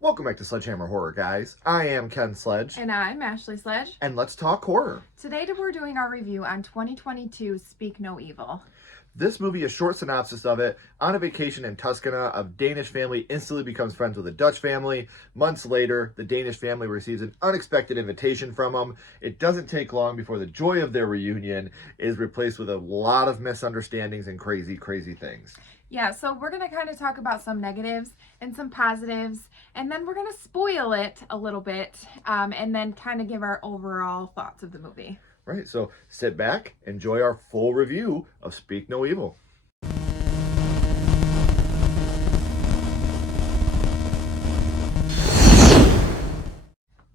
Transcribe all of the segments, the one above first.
Welcome back to Sledgehammer Horror, guys. I am Ken Sledge. And I'm Ashley Sledge. And let's talk horror. Today we're doing our review on 2022's Speak No Evil. This movie, a short synopsis of it: on a vacation in Tuscany, a Danish family instantly becomes friends with a Dutch family. Months later, the Danish family receives an unexpected invitation from them. It doesn't take long before the joy of their reunion is replaced with a lot of misunderstandings and crazy, crazy things. Yeah, so we're going to kind of talk about some negatives and some positives, and then we're going to spoil it a little bit, and then kind of give our overall thoughts of the movie. Right, so sit back, enjoy our full review of Speak No Evil.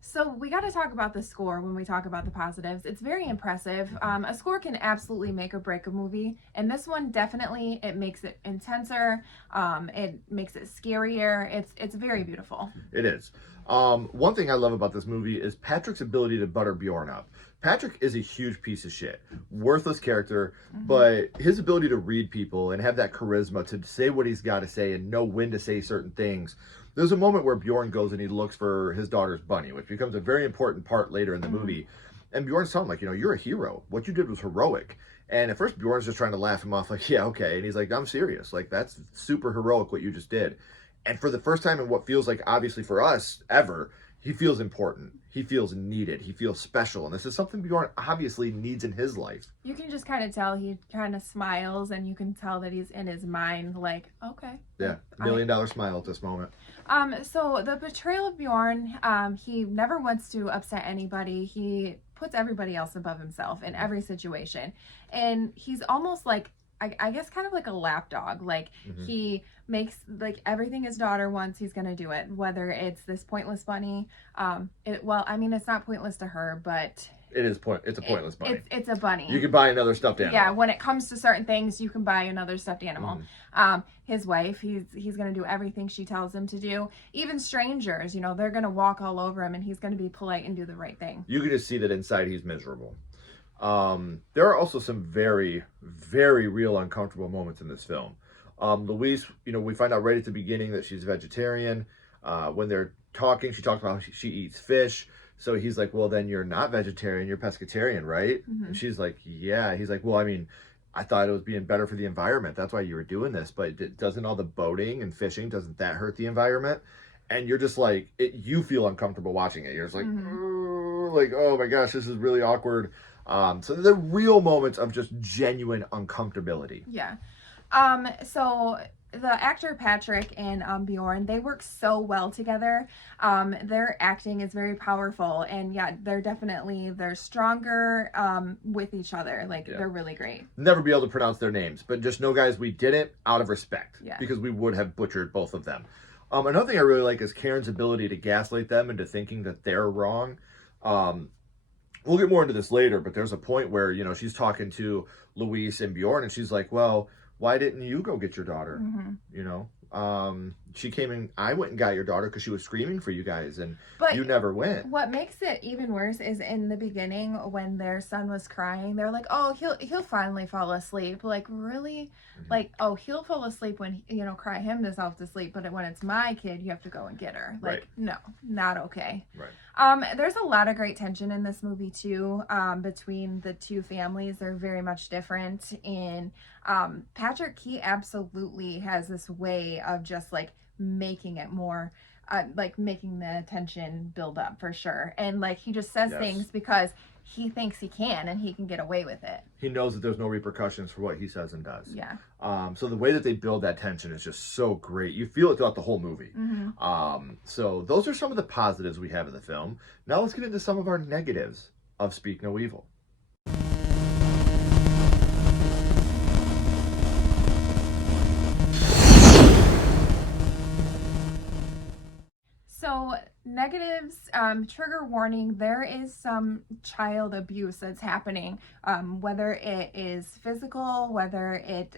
So we got to talk about the score when we talk about the positives. It's very impressive. A score can absolutely make or break a movie, and this one definitely, it makes it intenser. It makes it scarier. It's very beautiful. It is. One thing I love about this movie is Patrick's ability to butter Bjorn up. Patrick is a huge piece of shit, worthless character, but his ability to read people and have that charisma to say what he's got to say and know when to say certain things. There's a moment where Bjorn goes and he looks for his daughter's bunny, which becomes a very important part later in the movie. And Bjorn's telling him, like, you're a hero. What you did was heroic. And at first, Bjorn's just trying to laugh him off, like, yeah, okay. And he's like, I'm serious. Like, that's super heroic what you just did. And for the first time in what feels like, obviously for us, ever, he feels important. He feels needed. He feels special. And this is something Bjorn obviously needs in his life. You can just kind of tell he kind of smiles, and you can tell that he's in his mind like, okay. Yeah, $1 million smile at this moment. So the portrayal of Bjorn, he never wants to upset anybody. He puts everybody else above himself in every situation. And he's almost like, I guess kind of like a lapdog. Like he makes like everything his daughter wants, he's gonna do it. Whether it's this pointless bunny, well, I mean, it's not pointless to her, but it's a pointless bunny. It's a bunny. You can buy another stuffed animal. Yeah, when it comes to certain things, you can buy another stuffed animal. His wife, he's gonna do everything she tells him to do. Even strangers, they're gonna walk all over him, and he's gonna be polite and do the right thing. You can just see that inside he's miserable. There are also some very, very real uncomfortable moments in this film. Louise, we find out right at the beginning that she's a vegetarian. When they're talking, she talks about how she eats fish. So he's like, well, then you're not vegetarian, you're pescatarian, right? And she's like, yeah. He's like, well, I mean, I thought it was being better for the environment. That's why you were doing this. But doesn't all the boating and fishing, doesn't that hurt the environment? And you're just like, you feel uncomfortable watching it. You're just like, oh my gosh, this is really awkward. So they're real moments of just genuine uncomfortability. Yeah. So the actor Patrick and Bjorn, they work so well together. Their acting is very powerful, and yeah, they're stronger with each other. Like they're really great. Never be able to pronounce their names, but just know, guys, we did it out of respect because we would have butchered both of them. Another thing I really like is Karen's ability to gaslight them into thinking that they're wrong. We'll get more into this later, but there's a point where, she's talking to Louise and Bjorn, and she's like, well, why didn't you go get your daughter? She came in, I went and got your daughter because she was screaming for you guys, and you never went. What makes it even worse is in the beginning when their son was crying, they're like, oh, he'll finally fall asleep. Like, really? Like, oh, he'll fall asleep when, cry himself to sleep, but when it's my kid, you have to go and get her. Like, no, not okay. Right. There's a lot of great tension in this movie, too, between the two families. They're very much different. And Patrick, he absolutely has this way of just, like, making it more, making the tension build up for sure. And, like, he just says things because he thinks he can and he can get away with it. He knows that there's no repercussions for what he says and does. Yeah. So the way that they build that tension is just so great. You feel it throughout the whole movie. So those are some of the positives we have in the film. Now let's get into some of our negatives of Speak No Evil. So negatives, trigger warning, there is some child abuse that's happening, whether it is physical, whether it,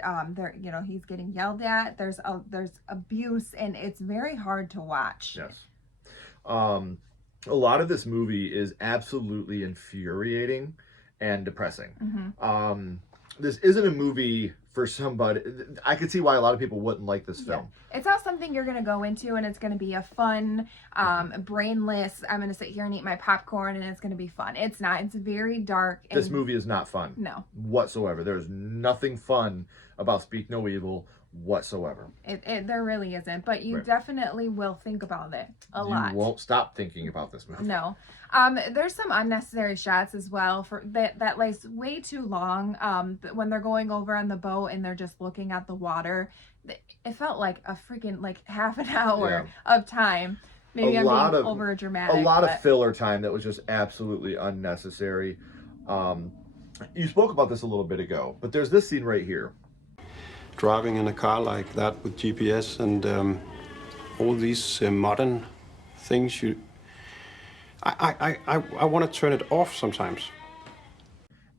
he's getting yelled at, there's abuse, and it's very hard to watch. Yes. A lot of this movie is absolutely infuriating and depressing. this isn't a movie for somebody. I could see why a lot of people wouldn't like this film. It's not something you're going to go into and it's going to be a fun, brainless, I'm going to sit here and eat my popcorn and it's going to be fun. It's not. It's very dark. And This movie is not fun. No. Whatsoever. There's nothing fun about Speak No Evil whatsoever. There really isn't. But you definitely will think about it a lot. You won't stop thinking about this movie. No. There's some unnecessary shots as well for that lasts way too long. When they're going over on the boat and they're just looking at the water, it felt like a freaking like half an hour of time. Maybe I'm being over dramatic. A lot of filler time that was just absolutely unnecessary. You spoke about this a little bit ago, but there's this scene right here. Driving in a car like that with GPS and all these modern things, I want to turn it off sometimes.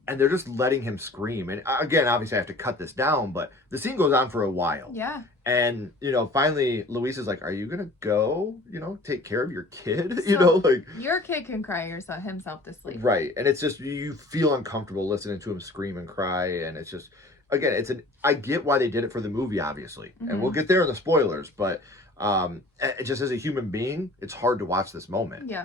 And they're just letting him scream. And again, obviously I have to cut this down, but the scene goes on for a while. Yeah. And, finally Luis is like, are you going to go, take care of your kid? So your kid can cry himself to sleep. Right. And it's just, you feel uncomfortable listening to him scream and cry. And it's just, again, I get why they did it for the movie, obviously. And we'll get there in the spoilers, but just as a human being, it's hard to watch this moment. Yeah.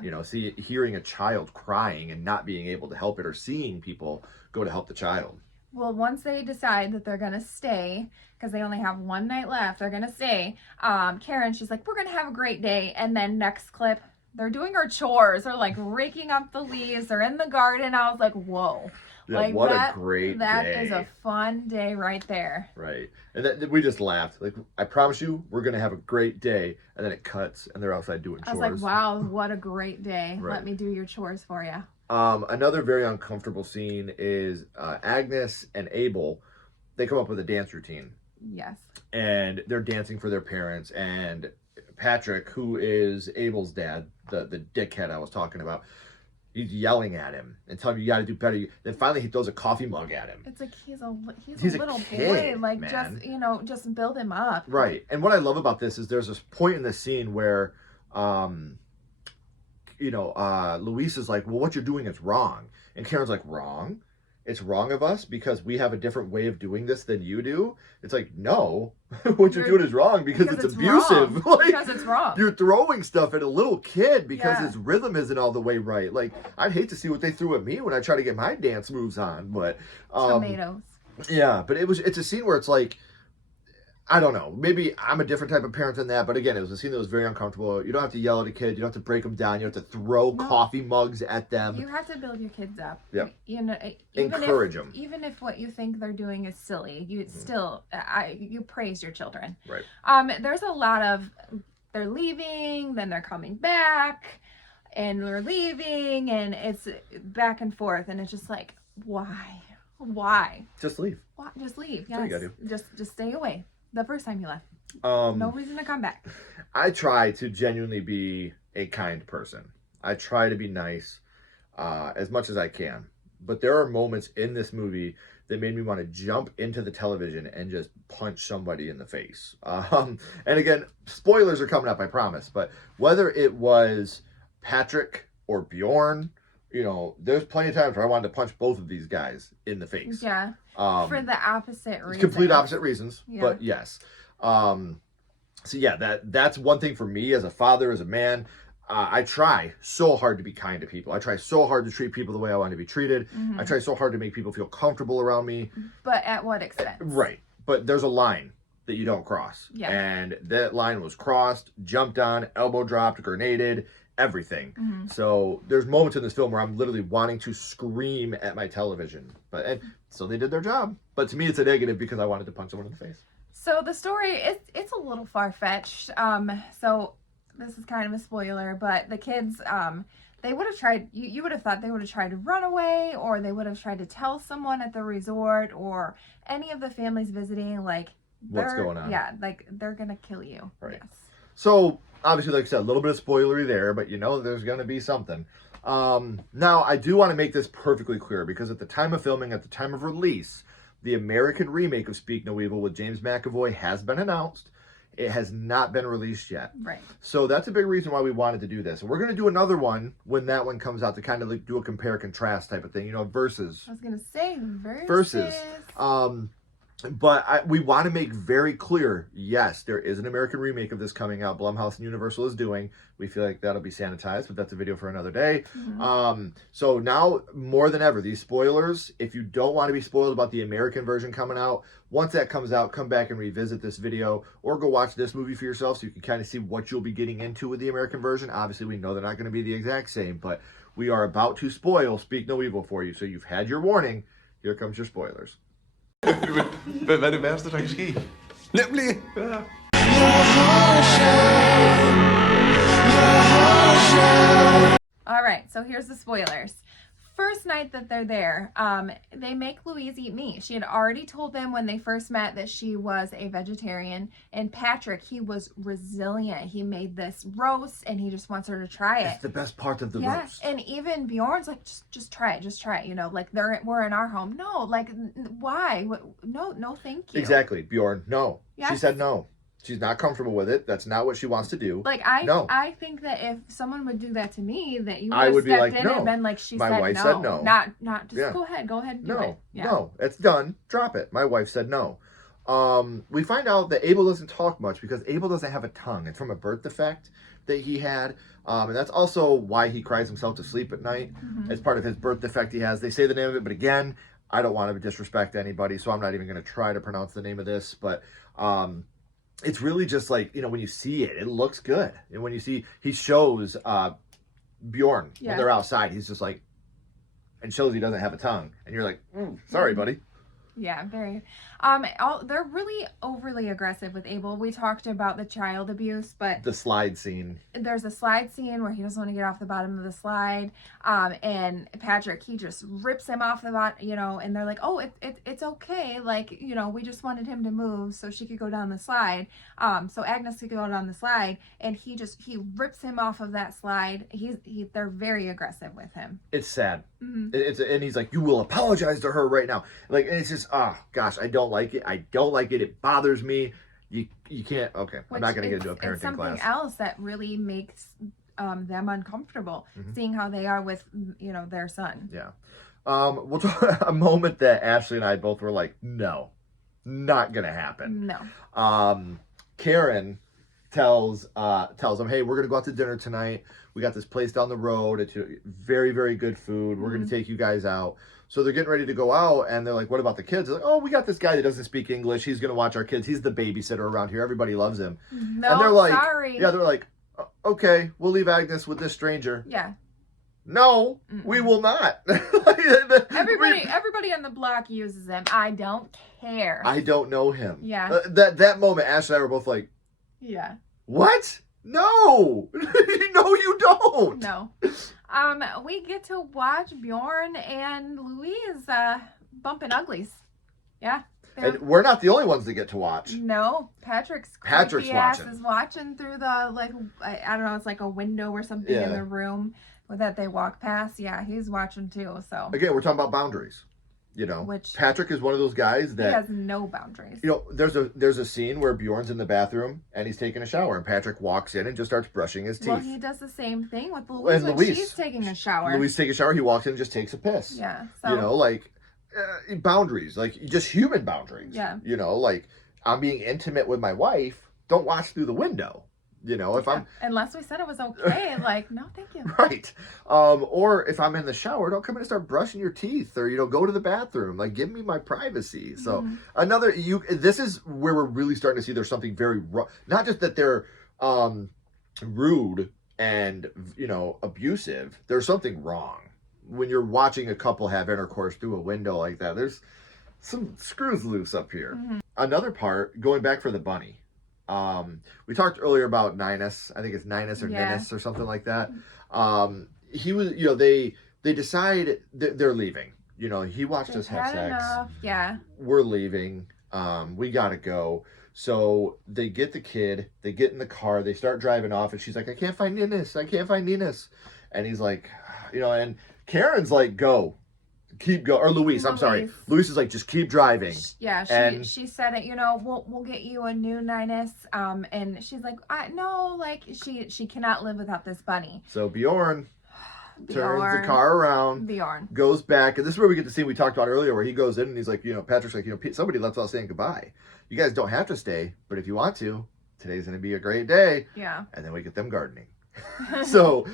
Hearing a child crying and not being able to help it, or seeing people go to help the child. Well, once they decide that they're going to stay, because they only have one night left, they're going to stay. Karen, she's like, we're going to have a great day. And then next clip, they're doing her chores. They're like raking up the leaves. They're in the garden. I was like, whoa. Yeah, what a great day. That is a fun day right there. Right. And we just laughed. Like, I promise you, we're going to have a great day. And then it cuts, and they're outside doing chores. I was like, wow, what a great day. Right. Let me do your chores for you. Another very uncomfortable scene is Agnes and Abel. They come up with a dance routine. Yes. And they're dancing for their parents. And Patrick, who is Abel's dad, the dickhead I was talking about, he's yelling at him and telling him you got to do better. Then finally he throws a coffee mug at him. It's like he's a little kid, boy. Like, man. just build him up. Right. And what I love about this is there's this point in the scene where Luis is like, well, what you're doing is wrong. And Karen's like, wrong? It's wrong of us because we have a different way of doing this than you do? It's like, no, what you're doing is wrong because it's abusive. Like, because it's wrong. You're throwing stuff at a little kid because his rhythm isn't all the way right. Like, I'd hate to see what they threw at me when I try to get my dance moves on, but tomatoes. Yeah, but it's a scene where it's like, I don't know. Maybe I'm a different type of parent than that, but again, it was a scene that was very uncomfortable. You don't have to yell at a kid. You don't have to break them down. You don't have to throw coffee mugs at them. You have to build your kids up. Yeah. Encourage them. Even if what you think they're doing is silly, you still you praise your children. Right. There's a lot of they're leaving, then they're coming back, and they're leaving, and it's back and forth, and it's just like, why? Just leave. Why? Just leave. That's what Yes. you gotta do. Just stay away. The first time you left. No reason to come back. I try to genuinely be a kind person. I try to be nice as much as I can. But there are moments in this movie that made me want to jump into the television and just punch somebody in the face. And again, spoilers are coming up, I promise. But whether it was Patrick or Bjorn, there's plenty of times where I wanted to punch both of these guys in the face. Yeah. For the opposite reasons. Complete opposite reasons, Yeah. but yes. So yeah, that's one thing for me as a father, as a man. I try so hard to be kind to people. I try so hard to treat people the way I want to be treated. I try so hard to make people feel comfortable around me. But at what expense? Right. But there's a line that you don't cross. Yeah. And that line was crossed, jumped on, elbow dropped, grenaded, everything. So there's moments in this film where I'm literally wanting to scream at my television. So they did their job. But to me, it's a negative because I wanted to punch someone in the face. So the story, it's a little far-fetched. So this is kind of a spoiler, but the kids, they would have tried, you would have thought they would have tried to run away, or they would have tried to tell someone at the resort, or any of the families visiting, like, what's going on. Yeah, like, they're going to kill you. Right. Yes. So, obviously, like I said, a little bit of spoilery there, but there's going to be something. Now, I do want to make this perfectly clear, because at the time of filming, at the time of release, the American remake of Speak No Evil with James McAvoy has been announced. It has not been released yet. Right. So that's a big reason why we wanted to do this. And we're going to do another one when that one comes out to kind of like do a compare contrast type of thing, you know, versus. I was going to say versus. But we want to make very clear, yes, there is an American remake of this coming out. Blumhouse and Universal is doing. We feel like that'll be sanitized, but that's a video for another day. So now, more than ever, these spoilers, if you don't want to be spoiled about the American version coming out, once that comes out, come back and revisit this video or go watch this movie for yourself so you can kind of see what you'll be getting into with the American version. Obviously, we know they're not going to be the exact same, but we are about to spoil Speak No Evil for you. So you've had your warning. Here comes your spoilers. Hvad er det værste, der kan ske? Nemlig! Ja. All right, so here's the spoilers. First night that they're there, they make Louise eat meat. She had already told them when they first met that she was a vegetarian. And Patrick, he was resilient. He made this roast and he just wants her to try it. It's the best part of the Yeah, roast. and even Bjorn's like, just try it, you know, like we're in our home. No, like, why? No, thank you. Exactly, Bjorn. No. Yes. She said no. She's not comfortable with it. That's not what she wants to do. Like, I think that if someone would do that to me, that you would I have would be stepped like, in no. and been like, she My said wife no. said no. Not just Yeah. go ahead and do it. Yeah. No, it's done. Drop it. My wife said no. We find out that Abel doesn't talk much because Abel doesn't have a tongue. It's from a birth defect that he had. And that's also why he cries himself to sleep at night. It's part of his birth defect he has. They say the name of it, but again, I don't want to disrespect anybody, so I'm not even going to try to pronounce the name of this. But it's really just like, you know, when you see it, it looks good. And when you see, he shows Bjorn when they're outside, he's just like, and shows he doesn't have a tongue. And you're like, sorry, buddy. Yeah, very. They're really overly aggressive with Abel. We talked about the child abuse, but The slide scene. there's a slide scene where he doesn't want to get off the bottom of the slide. And Patrick, he just rips him off the bottom, you know, and they're like, oh, it's okay. Like, you know, we just wanted him to move so she could go down the slide. So Agnes could go down the slide, and he rips him off of that slide. They're very aggressive with him. It's sad. And he's like, you will apologize to her right now. Like, and it's just, oh gosh, I don't like it. I don't like it. It bothers me. You can't. Okay, I'm not gonna get into a parenting It's something class. else that really makes them uncomfortable, seeing how they are with, you know, their son. Yeah. We'll talk a moment that Ashley and I both were like, no, not gonna happen. No. Karen tells them, hey, we're gonna go out to dinner tonight. We got this place down the road. It's very, very good food. We're gonna take you guys out. So they're getting ready to go out, and they're like, what about the kids? They're like, oh, we got this guy that doesn't speak English. He's gonna watch our kids. He's the babysitter around here. Everybody loves him. No, and they're like, sorry. yeah, they're like, okay, we'll leave Agnes with this stranger. Yeah. No, we will not. Everybody on the block uses him. I don't care. I don't know him. Yeah. That moment, Ash and I were both like, Yeah. what? No. No, you don't. No. We get to watch Bjorn and Louise bumping uglies. Yeah. And we're not the only ones that get to watch. No, Patrick's Patrick's creepy ass watching. is watching through the, like, I don't know, it's like a window or something in Yeah. the room that they walk past. Yeah, he's watching too. So Again, we're talking about boundaries. You know, Which- Patrick is one of those guys he that, has no boundaries. you know, there's a scene where Bjorn's in the bathroom and he's taking a shower, and Patrick walks in and just starts brushing his teeth. Well, he does the same thing with Louise when Louise. she's taking a shower. Louise takes a shower, he walks in and just takes a piss. Yeah. So, You know, like boundaries, like just human boundaries. Yeah. You know, like I'm being intimate with my wife. Don't watch through the window. You know, if I'm unless we said it was okay, like, no, thank you. right, or if I'm in the shower, don't come in and start brushing your teeth, or, you know, go to the bathroom. Like, give me my privacy. So this is where we're really starting to see there's something very wrong. Not just that they're rude and, you know, abusive. There's something wrong when you're watching a couple have intercourse through a window like that. There's some screws loose up here. Another part, going back for the bunny. We talked earlier about Ninus. I think it's Ninus or Ninus or something like that. He was, you know, they decide they're leaving. You know, he watched us have Had sex. enough. Yeah. We're leaving. We gotta go. So they get the kid, they get in the car, they start driving off, and she's like, I can't find Ninus. I can't find Ninus. And he's like, you know, and Karen's like, go. keep going. Or Luis, I'm sorry. Luis. Luis is like, just keep driving. Yeah, And- she said it. We'll get you a new Ninus. And she's like, no, like she cannot live without this bunny. So Bjorn turns Bjorn. the car around, Bjorn. goes back, and this is where we get the scene we talked about earlier, where he goes in and he's like, Patrick's like, somebody left without saying goodbye. You guys don't have to stay, but if you want to, today's gonna be a great day. Yeah. And then we get them gardening. So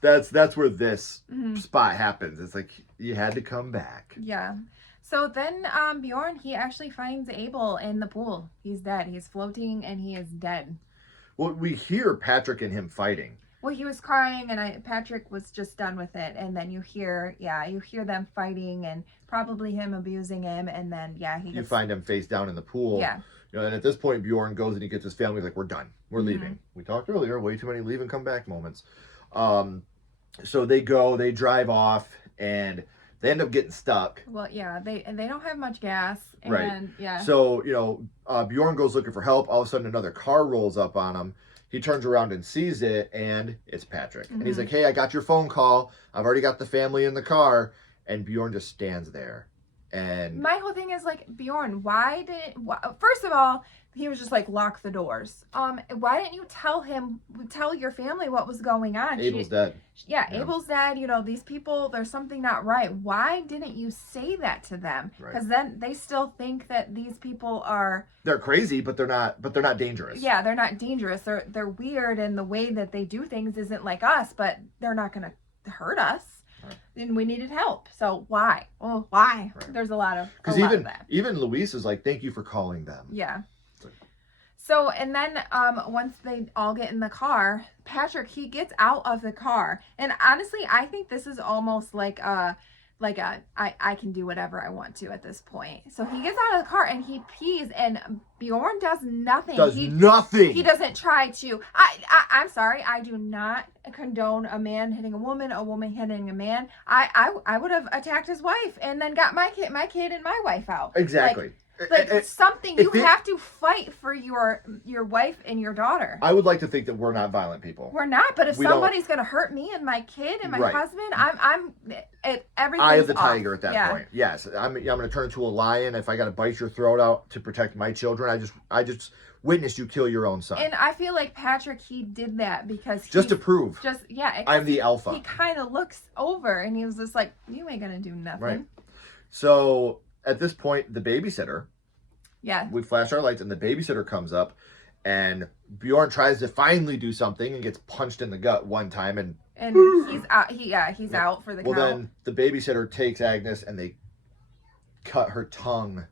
that's where this spot happens. It's like you had to come back. Yeah. So then Bjorn, he actually finds Abel in the pool. He's dead. He's floating and he is dead. Well, we hear Patrick and him fighting. Well, he was crying and Patrick was just done with it. And then you hear them fighting and probably him abusing him. And then, You find him face down in the pool. Yeah. And at this point, Bjorn goes and he gets his family. Like, we're done. We're leaving. We talked earlier, way too many leave and come back moments. So they drive off, and they end up getting stuck. Well, yeah, they don't have much gas. And, Right. yeah. So, Bjorn goes looking for help. All of a sudden, another car rolls up on him. He turns around and sees it, and it's Patrick. And he's like, hey, I got your phone call. I've already got the family in the car. And Bjorn just stands there. And my whole thing is like, Bjorn, first of all, he was just like, lock the doors. Why didn't you tell your family what was going on? Abel's dead. Yeah, Abel's dead. These people, there's something not right. Why didn't you say that to them? Because then they still think that these people they're crazy, but they're not dangerous. Yeah, they're not dangerous. They're weird, and the way that they do things isn't like us, but they're not going to hurt us. And we needed help. So why? Well, why? Right. There's a lot of that. Even Luis is like, thank you for calling them. Yeah. So, and then once they all get in the car, Patrick, he gets out of the car. And honestly, I think this is almost like I can do whatever I want to at this point. So he gets out of the car and he pees, and Bjorn does nothing. Nothing. He doesn't try to. I'm sorry. I do not condone a man hitting a woman hitting a man. I would have attacked his wife and then got my kid and my wife out. Exactly. Something you have to fight for your wife and your daughter. I would like to think that we're not violent people. We're not, but if somebody's gonna hurt me and my kid and my husband, I'm everything's Eye of the off. tiger at that point. Yes, I'm gonna turn into a lion if I gotta bite your throat out to protect my children. I just witnessed you kill your own son. And I feel like Patrick, he did that because just to prove. I'm the alpha. He kind of looks over and he was just like, you ain't gonna do nothing. Right. So at this point, the babysitter. Yeah. We flash our lights, and the babysitter comes up, and Bjorn tries to finally do something and gets punched in the gut one time, and he's out. He's out for the count. Well, then the babysitter takes Agnes, and they cut her tongue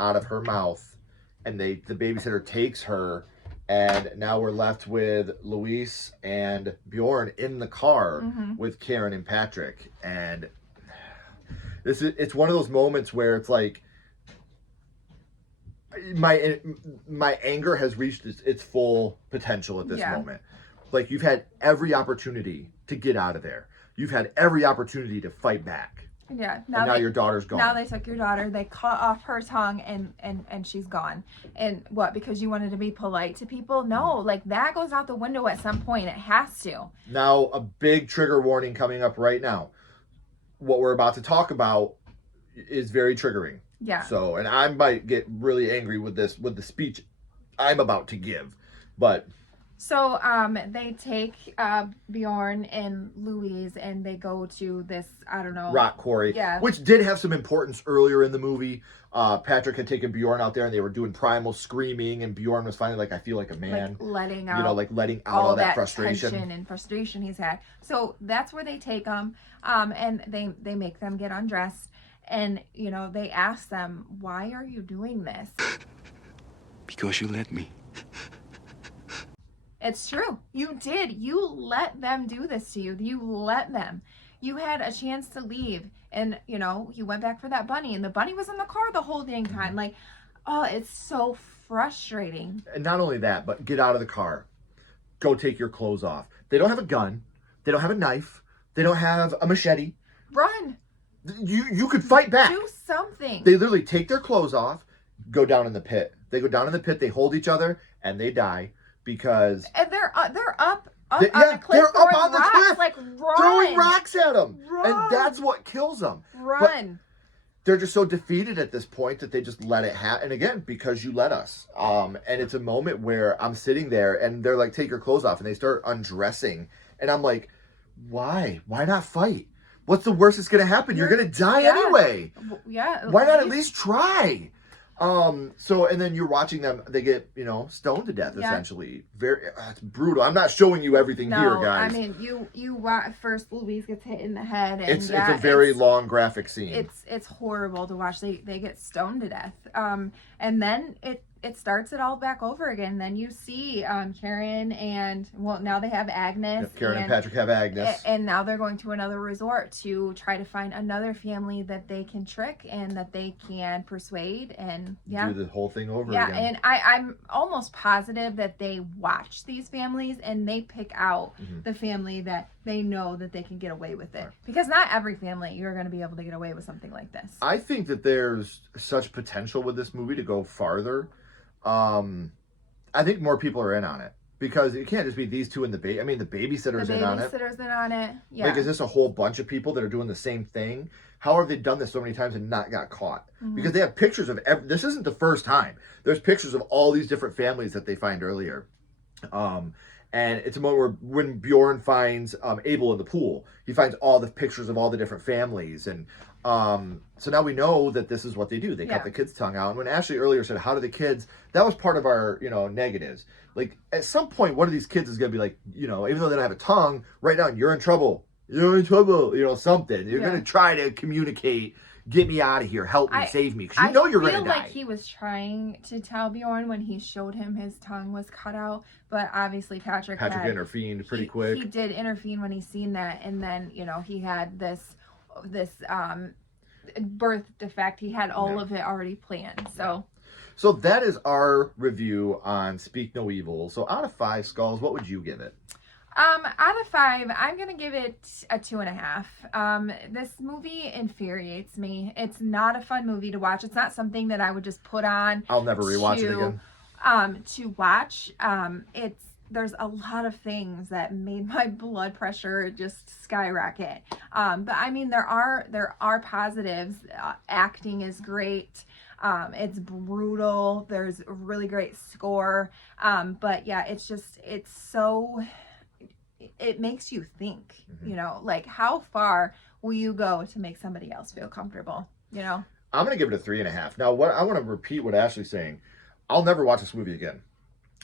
out of her mouth, and the babysitter takes her, and now we're left with Luis and Bjorn in the car with Karen and Patrick, and it's one of those moments where it's like, my anger has reached its full potential at this moment. Like, you've had every opportunity to get out of there. You've had every opportunity to fight back. Yeah. Now your daughter's gone. Now they took your daughter. They cut off her tongue and she's gone. And what? Because you wanted to be polite to people? No, like that goes out the window at some point. It has to. Now, a big trigger warning coming up right now. What we're about to talk about is very triggering. Yeah. So, and I might get really angry with the speech I'm about to give, but. So, they take Bjorn and Louise and they go to this, I don't know. Rock quarry. Yeah. Which did have some importance earlier in the movie. Patrick had taken Bjorn out there and they were doing primal screaming, and Bjorn was finally like, I feel like a man. Like letting out. Letting out all that frustration. Tension and frustration he's had. So that's where they take them, and they make them get undressed. And, they ask them, why are you doing this? Because you let me. It's true. You did. You let them do this to you. You let them. You had a chance to leave. And, you went back for that bunny. And the bunny was in the car the whole dang time. Like, oh, it's so frustrating. And not only that, but get out of the car. Go take your clothes off. They don't have a gun. They don't have a knife. They don't have a machete. Run. You could fight back. Do something. They literally take their clothes off, go down in the pit. They go down in the pit, they hold each other, and they die because... And they're up up They- on yeah, the cliff, they're up throwing on the rocks, cliff, like run, throwing rocks at them, Run. and that's what kills them. run. They're just so defeated at this point that they just let it happen. And again, because you let us. And it's a moment where I'm sitting there and they're like, take your clothes off. And they start undressing. And I'm like, why? Why not fight? What's the worst that's going to happen? You're going to die yeah. anyway. Yeah. Why not at least try? So, and then you're watching them, they get, stoned to death, Yeah. essentially. It's brutal. I'm not showing you everything here, guys. I mean, you watch first. Louise gets hit in the head, and it's a very long graphic scene. It's horrible to watch. They get stoned to death. And then it starts it all back over again. Then you see Karen and now they have Agnes. Yep, Karen and Patrick have Agnes. And now they're going to another resort to try to find another family that they can trick and that they can persuade and do the whole thing over yeah, again. and I'm almost positive that they watch these families and they pick out the family that they know that they can get away with it. Because not every family you're going to be able to get away with something like this. I think that there's such potential with this movie to go farther. I think more people are in on it because it can't just be these two and the baby. I mean, the babysitter's in on it. The babysitter's in on it. Yeah. Like, is this a whole bunch of people that are doing the same thing? How have they done this so many times and not got caught? Because they have pictures of this isn't the first time. There's pictures of all these different families that they find earlier. And it's a moment where when Bjorn finds Abel in the pool, he finds all the pictures of all the different families. And so now we know that this is what they do. They cut the kid's tongue out. And when Ashley earlier said, how do the kids, that was part of our, negatives. Like, at some point, one of these kids is going to be like, even though they don't have a tongue, right now, you're in trouble. You're in trouble, something. You're going to try to communicate, get me out of here, help me, save me. Because you're going to die. I feel like he was trying to tell Bjorn when he showed him his tongue was cut out. But obviously Patrick intervened pretty quick. He did intervene when he seen that. And then, he had this birth defect. He had all of it already planned. So that is our review on Speak No Evil. So out of 5 skulls, what would you give it? Out of 5, I'm gonna give it a 2.5. This movie infuriates me. It's not a fun movie to watch. It's not something that I would just put on. I'll never rewatch it again. To watch. There's a lot of things that made my blood pressure just skyrocket. But I mean, there are positives. Acting is great. It's brutal. There's a really great score. But yeah, it's so, it makes you think, like how far will you go to make somebody else feel comfortable, I'm going to give it a 3.5. Now, I want to repeat what Ashley's saying. I'll never watch this movie again.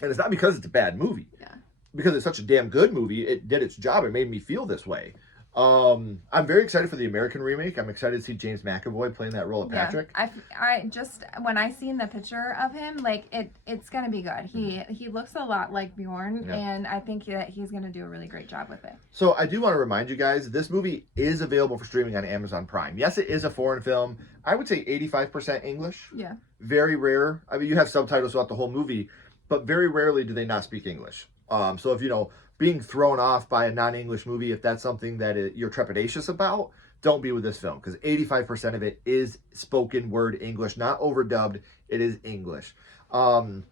And it's not because it's a bad movie. Yeah. Because it's such a damn good movie. It did its job. It made me feel this way. I'm very excited for the American remake. I'm excited to see James McAvoy playing that role of Patrick. I just, when I seen the picture of him, like it's gonna be good. He looks a lot like Bjorn, and I think that he's gonna do a really great job with it. So I do want to remind you guys, this movie is available for streaming on Amazon Prime. Yes, it is a foreign film. I would say 85% English. Yeah. Very rare. I mean, you have subtitles throughout the whole movie, but very rarely do they not speak English. So if being thrown off by a non-English movie, if that's something that you're trepidatious about, don't be with this film, because 85% of it is spoken word English, not overdubbed. It is English. Like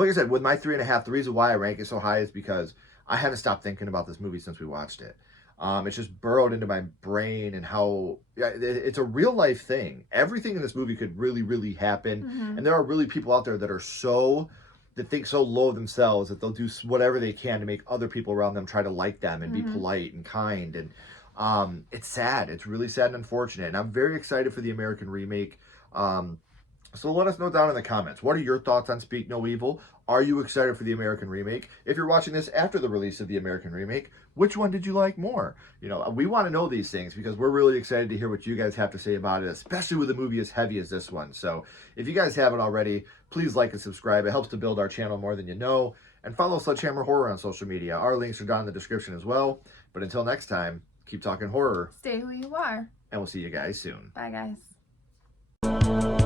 I said, with my 3.5, the reason why I rank it so high is because I haven't stopped thinking about this movie since we watched it. It's just burrowed into my brain, and how it's a real life thing. Everything in this movie could really, really happen. And there are really people out there that think so low of themselves that they'll do whatever they can to make other people around them try to like them and be polite and kind. And it's sad. It's really sad and unfortunate. And I'm very excited for the American remake. So let us know down in the comments. What are your thoughts on Speak No Evil? Are you excited for the American remake? If you're watching this after the release of the American remake, which one did you like more? We want to know these things because we're really excited to hear what you guys have to say about it, especially with a movie as heavy as this one. So if you guys haven't already, please like and subscribe. It helps to build our channel more than you know. And follow Sledgehammer Horror on social media. Our links are down in the description as well. But until next time, keep talking horror. Stay who you are. And we'll see you guys soon. Bye, guys.